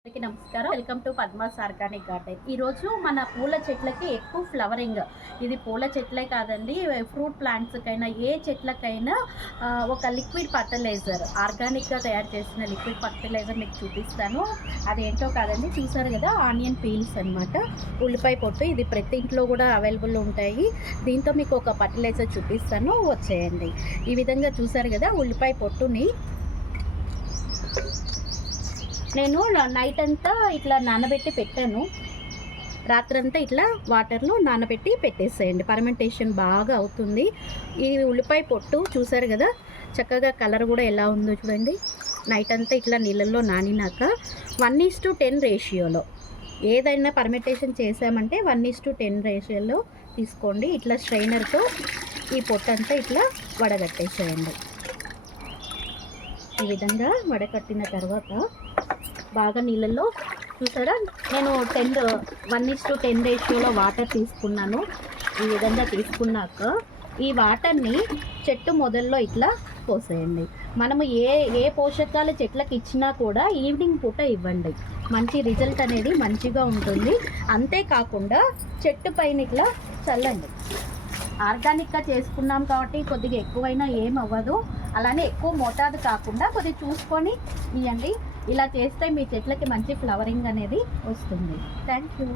అందరికీ నమస్కారం. Welcome to Padma's organic garden. ఈరోజు మన పూల చెట్లకి ఎక్కువ ఫ్లవరింగ్. ఇది పూల చెట్లే కాదండి, ఫ్రూట్ ప్లాంట్స్కైనా ఏ చెట్లకైనా ఒక లిక్విడ్ ఫర్టిలైజర్, ఆర్గానిక్గా తయారు చేసిన లిక్విడ్ ఫర్టిలైజర్ మీకు చూపిస్తాను. అదేంటో కాదండి, చూసారు కదా, ఆనియన్ పీల్స్ అనమాట, ఉల్లిపాయ పొట్టు. ఇది ప్రతి ఇంట్లో కూడా అవైలబుల్ ఉంటాయి. దీంతో మీకు ఒక ఫర్టిలైజర్ చూపిస్తాను, వచ్చేయండి. ఈ విధంగా చూసారు కదా, ఉల్లిపాయ పొట్టుని నేను నైట్ అంతా ఇట్లా నానబెట్టి పెట్టాను. రాత్రంతా ఇట్లా వాటర్లో నానబెట్టి పెట్టేసేయండి. పర్మెంటేషన్ బాగా అవుతుంది. ఈ ఉల్లిపాయ పొట్టు చూసారు కదా, చక్కగా కలర్ కూడా ఎలా ఉందో చూడండి. నైట్ అంతా ఇట్లా నీళ్ళల్లో నానినాక 1:10 రేషియోలో ఏదైనా పర్మెంటేషన్ చేసామంటే 1:10 రేషియోలో తీసుకోండి. ఇట్లా స్ట్రైనర్తో ఈ పొట్టంతా ఇట్లా వడగట్టేసేయండి. ఈ విధంగా వడకట్టిన తర్వాత బాగా నీళ్ళల్లో చూసారా, నేను 1:10 రేషియోలో వాటర్ తీసుకున్నాను. ఈ విధంగా తీసుకున్నాక ఈ వాటర్ని చెట్టు మొదల్లో ఇట్లా పోసేయండి. మనము ఏ పోషకాలు చెట్లకు ఇచ్చినా కూడా ఈవినింగ్ పూట ఇవ్వండి. మంచి రిజల్ట్ అనేది మంచిగా ఉంటుంది. అంతేకాకుండా చెట్టు పైన ఇట్లా చల్లండి. ఆర్గానిక్గా చేసుకున్నాం కాబట్టి కొద్దిగా ఎక్కువైనా ఏం అవ్వదు. అలానే ఎక్కువ మోతాదు కాకుండా కొద్దిగా చూసుకొని ఇవ్వండి. ఇలా చేస్తే మీ చెట్లకి మంచి ఫ్లవరింగ్ అనేది వస్తుంది. Thank you.